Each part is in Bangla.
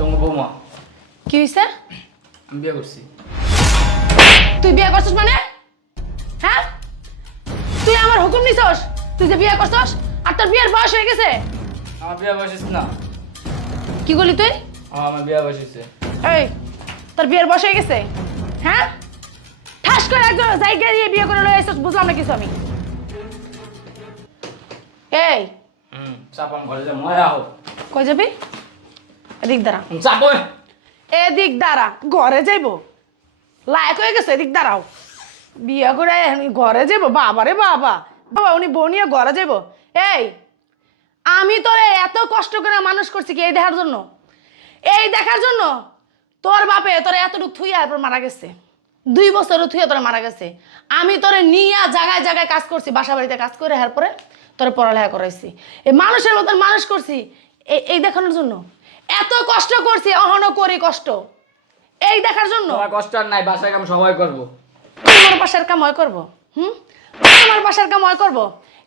তোমার বৌমা। কি হয়েছে আমি বিয়ে করছি। তুই বিয়ে করছিস মানে? হ্যাঁ? তুই আমার হুকুম নিছস? তুই যে বিয়ে করছস আর তোর বিয়ের বয়স হয়ে গেছে? আমার বিয়ে বসেছে না। কি বলি তুই? আমার বিয়ে বসেছে এই তোর বিয়ের বয়স হয়ে গেছে? হ্যাঁ? ঠাস করে একজন জায়গা দিয়ে বিয়ে করে লয়ে এসেছিস বুঝলাম না কিছু আমি। এই। হুম চাপাম ঘরে যা ময়া হোক কই যাবি? এদিক দাঁড়া চাপো এদিক দাঁড়া ঘরে যাইব। লায়ক হয়ে গেছে এদিক দাঁড়াও বিয়ে করে ঘরে যাইব বাবা রে বাবা। বাবা উনি বউ নিয়ে ঘরে যাইব। এই আমি তোরে এত কষ্ট করে মানুষ করছি কি এই দেখার জন্য? এই দেখার জন্য? তোর বাপে তোরে এতটুকু থুইয়া এরপর মারা গেছে। দুই বছর থুইয়া তোরে মারা গেছে। আমি তোরে নিয়ে জায়গায় জায়গায় কাজ করছি বাসা বাড়িতে কাজ করে এরপরে তোরে পড়ালেখা করাইছি। এই মানুষের মতন মানুষ করছি এই দেখানোর জন্য? এত কষ্ট করছি অহন করি কষ্ট। এই দেখার জন্য? তোমার কষ্ট আর নাই বাসায় কাম সবাই করব। আমার বাসার কাম হয় করব? হুম? আমার বাসার কাম হয় করব?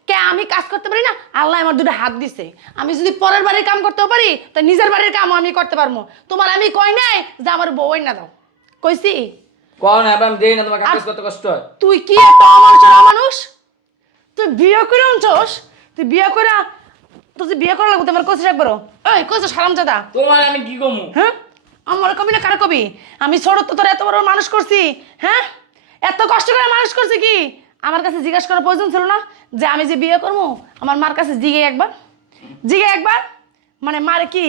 কে আমি কাজ করতে পারি না? আল্লাহ আমার দুটো হাত দিছে। আমি যদি পরের বাড়ির কাম করতেও পারি তো নিজের বাড়ির কাম আমি করতে পারব। তোমার আমি কই নাই যে আমার বউ না দাও। কইছি? কোন আমি দেই না তোমাকে কাজ করতে কষ্ট হয়। তুই কি এত অমানুষ? তুই বিয়ে করে আনছস? তুই বিয়ে করে তুই যে বিয়ে করা লাগবে তোমার কোচিস একবারও? ওই কোচিস হারাম জাদা তোমার আমি কি কমু? হ্যাঁ? আমার কবি না কারও কবি? আমি ছোট তো তোর এত বড় মানুষ করছি হ্যাঁ? এত কষ্ট করে মানুষ করছি কি? আমার কাছে জিজ্ঞাসা করার প্রয়োজন ছিল না যে আমি যে বিয়ে করব আমার মার কাছে জিগে একবার। জিগে একবার? মানে মারে কি?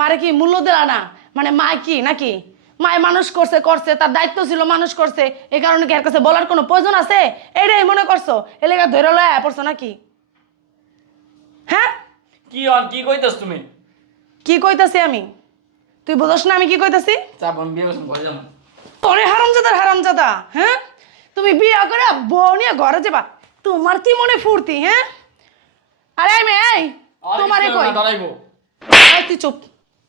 মারে কি মূল্য দিলা না? মানে মা কি নাকি? মায় মানুষ করছে করছে তার দায়িত্ব ছিল মানুষ করছে এই কারণে কি এর কাছে বলার কোনো প্রয়োজন আছে? এইটাই মনে করছ? এলাকা ধরে লয়া পড়ছো নাকি? হ্যাঁ? কি অন কি কইতাছ তুমি? কি কইতাছি আমি? তুই বোঝস না আমি কি কইতাছি? চাপ আমি বিয়ে করছি ঘরে যাব। ওরে হারামজাদার হারামজাদা হ্যাঁ? তুমি বিয়ে করে বউ নিয়ে ঘরে যাবা। তোমার কি মনে ফুর্তি হ্যাঁ? আরে মেয়ে এই তোমারে কই? এই তুই চুপ।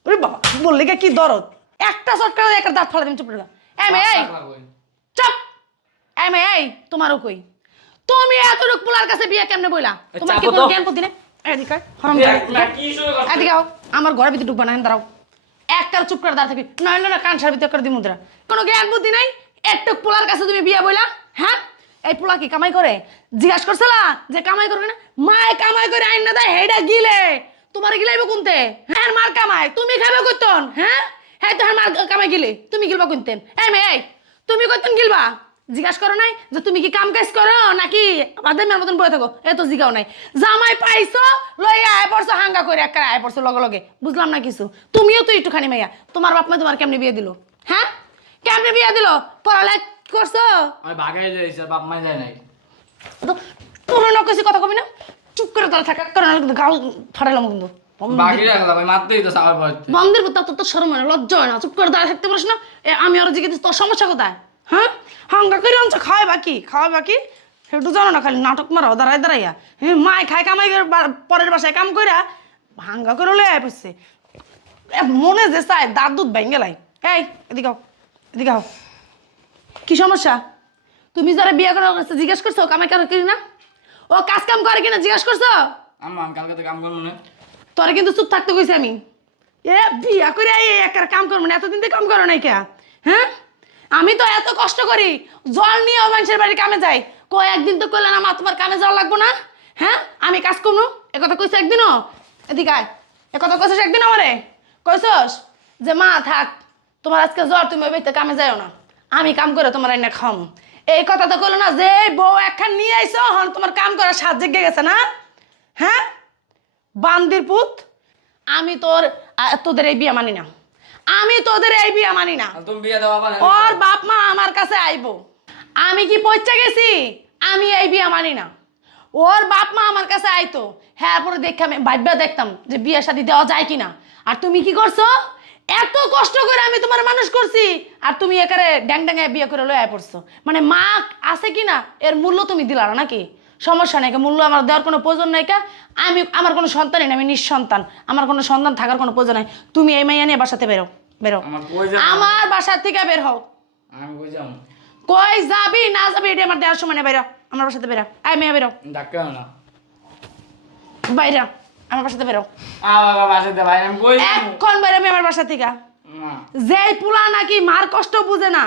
ওরে বাবা বললি কি দরদ? একটা চটকা একটা দাঁত ফালা দিন চুপ রে এই মেয়ে এই চুপ। এই মেয়ে এই তোমারও কই। তুমি এতটুক পোলার কাছে বিয়ে কেমনে বইলা? তোমার কি কোনো। জ্ঞান বুদ্ধি নেই? এদিকে হারামজাদা কি এদিকে আও আমার ঘরের ভিতরে ঢুকবা না দাঁড়াও। একটা চুপ করে দাঁড়া থাকবি। নয় নয় কান সার করে দি মুদ্রা কোনো জ্ঞান বুদ্ধি নাই? একটু পোলার কাছে তুমি বিয়ে বইলা হ্যাঁ? এই পোলা কি কামাই করে? জিজ্ঞাস করছিলা যে কামাই করবে না? মায় কামাই করে আইন না দেয় হেডা গিলে। তোমার গিলাইব কোনতে? হ্যাঁ মার কামাই। তুমি খাবে কইতন হ্যাঁ? হ্যাঁ তো হ্যাঁ মার কামাই গিলে। তুমি গিলবা কোনতেন এই মেয়ে তুমি কইতন গিলবা? জিজ্ঞাসা করো নাই যে তুমি কি কাম কাজ করো নাকি? বাদামের মতন বয়ে থাকো। এ তো জিগাও নাই। জামাই পাইছো লইয়া আয় পড়ছো হাঙ্গা করে একটা আয় পড়ছো লগে লগে। বুঝলাম না কিছু। তুমিও তো একটুখানি মাইয়া। তোমার বাপ মা তোমার কেমনে বিয়ে দিল? হ্যাঁ? কেমনে বিয়ে দিল? পড়ালেখ করছ? আমি ভাগাই যাইছি বাপ মাই যায় নাই। তো না কিছু কথা কবি না। চুপ করে তোরা থাকা। কারণ কিন্তু গাল ফাটালাম কিন্তু। বন্ধের তোর তো সরম হয় না লজ্জা হয় না। চুপ করে দাঁড়িয়ে থাকতে পারিস না। এ আমি আরও জিজ্ঞেস তোর সমস্যা কোথায়? হ্যাঁ? হাঙ্গা করে আনছো খাওয়াই বাকি খাওয়াই বাকি? সেটু জানো না খালি নাটক মারাও দাঁড়ায় দাঁড়াইয়া। হ্যাঁ মায় খায় কামাই করে পরের বাসায় কাম কইরা ভাঙ্গা করে লয়ে পড়ছে। এ মনে যে চায় দাঁত দুধ ভেঙে লাই। এই এদিকে আও এদিকে আও। কি সমস্যা? তুমি যারা বিয়ে করার কাছে জিজ্ঞেস করছ কামাই করে করি না ও কাজ কাম করে কিনা জিজ্ঞেস করছ? আম্মা কালকে থেকে কাম করব না। তোরে কিন্তু চুপ থাকতে কইছি আমি। এ বিয়া করে এই একার কাম করব না এতদিন থেকে কাম করো নাই কে? হ্যাঁ? আমি তো এত কষ্ট করি, জল নিয়ে মানুষের বাড়ি কামে যাই। কয় একদিন তো কইলে না মা, তোমার কামে যাওয়া লাগবো না? হ্যাঁ? আমি কাজ করব এ কথা কইছো একদিনও? এদিকে আয়। এ কথা কইছিস একদিন আমারে? কইছস? যে মা, থাক, তোমার আজকে জ্বর, তুমি ওই কামে যাও না। আমি কাম করে তোমার এনে খাম এই কথা তো কইলো না, যে বউ একখান নিয়ে আইছো হন তোমার কাম করার সাহায্য গেছে না? হ্যাঁ? বান্দির পুত, আমি তোর তোদের এই বিয়া মানি না। আমি তোদের এই বিয়া মানি না। তুমি বিয়ে দেওয়া পারে ওর বাপ মা আমার কাছে আইবো। আমি কি পয়সা গেছি? আমি এই বিয়া মানি না। ওর বাপ মা আমার কাছে আইতো। হ্যাঁ পরে দেখে আমি ভাববা দেখতাম যে বিয়ে শাদি দেওয়া যায় কিনা। আর তুমি কি করছ? এত কষ্ট করে আমি তোমার মানুষ করছি। আর তুমি একারে ড্যাং ড্যাঙে বিয়ে করে লয়ে পড়ছো। মানে মা আছে কিনা? এর মূল্য তুমি দিলা নাকি? সমস্যা নাই মূল্য আমার দেওয়ার কোনো প্রয়োজন নাই কা? আমি আমার কোনো সন্তানই না আমি নিঃসন্তান। আমার কোনো সন্তান থাকার কোনো প্রয়োজন নাই। তুমি এই মাইয়া নিয়ে বাসাতে বেরো বেরো। আমার বাসার থেকে বের হও। কই যাবি? না যাবি এটা আমার দেওয়ার সময় না বেরো। আমার বাসাতে বেরো। আয় মেয়ে বেরো। বাইরে আমার বাসাতে বেরো। এখন বেরো আমি আমার বাসা থেকে। না। যে পোলা নাকি মার কষ্ট বুঝে না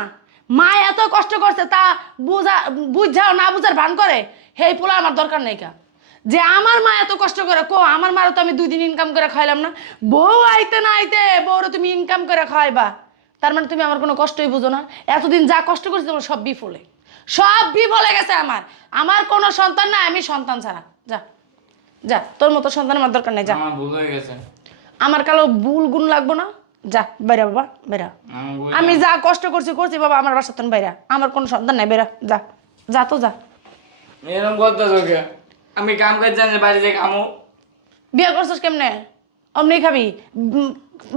মা এত কষ্ট করছে তা বুঝা বুঝাও না বুঝার ভান করে সেই পোলা আমার দরকার নেই কা। যে আমার মা এত কষ্ট করে কো আমার মারও তো আমি দুই দিন ইনকাম করে খাইলাম না। বউ আইতে না আইতে বউরও তুমি ইনকাম করে খাওয়াইবা তার মানে তুমি আমার কোনো কষ্টই বুঝো না। এতদিন যা কষ্ট করছি তোমার সব বিফলে। সব বিফলে গেছে আমার। আমার কোনো সন্তান না আমি সন্তান ছাড়া। যা যা তোর মতো সন্তান আমার দরকার নেই যা। আমার ভুল হয়ে গেছে। আমার কালো বুল গুণ লাগবো না। যা বেরা বাবা বেরা আমি যা কষ্ট করছি করছি বাবা আমার বাসার তো বাইরা। আমার কোনো সন্তান নাই বেরা যা যা তো যা। এরকম করতেছো কে? আমি কাম করতে জানি বাড়ি থেকে কামু। বিয়ে করছিস কেমনে? অমনি খাবি?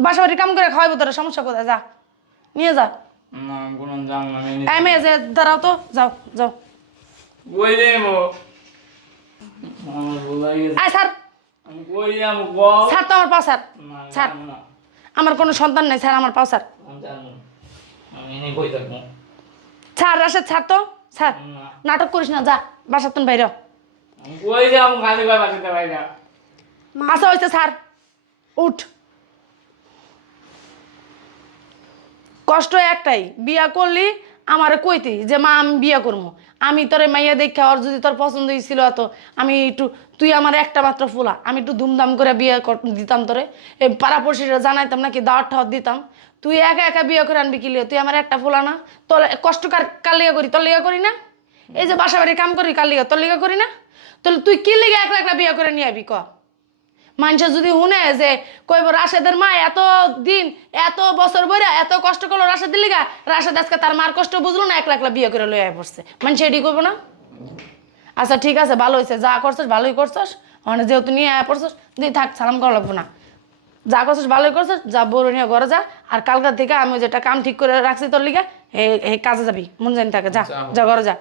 বাসা বাড়ি কাম করে খাওয়াবো তোরা সমস্যা কোথায়? যা নিয়ে যা। না কোনো যাম না আমি এই মেয়ে যে দাঁড়াও তো যাও যাও। কই দেবো আয় স্যার। আমি কই যাব বল। স্যার তো আমার পাও স্যার। স্যার আমার কোনো সন্তান নাই স্যার আমার পাও স্যার। আমি। এনে কই থাকব? স্যার রাশেদ স্যার তো। স্যার নাটক করিস না যা বাসার তুন বাইরে। আমি খালি আসা হয়েছে স্যার। উঠ। কষ্ট একটাই বিয়া করলি আমার কইতি যে মা আমি বিয়া করব আমি তোরে মাইয়া দেখা ওর যদি তোর পছন্দ হয়েছিল এত, আমি একটু, তুই আমার একটা মাত্র ফুলা, আমি একটু ধুমধাম করে বিয়ে দিতাম তোরে। এই পাড়াপড়শিরা জানাইতাম নাকি দাওয়াত ঠাওয়াত দিতাম। তুই একা একা বিয়ে করে আনবি কিলিয়া তুই আমার একটা ফুলা না? তোর কষ্ট কার কার লিগা করি? তোর লিগা করি না? এই যে বাসা বাড়ি কাম করি, কার লিগা? তোর লিগা করি না? তাহলে তুই কি লিগা একলা একলা বিয়ে করে নিয়ে আবি ক? মানুষ যদি শুনে যে কইব রাশেদের মা এত দিন এত বছর বইরা এত কষ্ট করল রাশেদের লিগা রাশেদ আজকে তার মার কষ্ট বুঝলো না একলা একলা বিয়ে করে লইয়া পড়ছে। মানুষ এটি করব না? আচ্ছা ঠিক আছে ভালো হয়েছে যা করছিস ভালোই করছিস মানে যেহেতু নিয়ে আয়া পড়ছিস দিয়ে থাক সালাম করা লাগবো না। যা করছিস ভালোই করছিস যা বড় নিয়ে ঘরে যা আর কালকার থেকে আমি যেটা কাম ঠিক করে রাখছি তোর লিগা এই এই কাজে যাবি মন জানি থাকে যা যা ঘরে যা।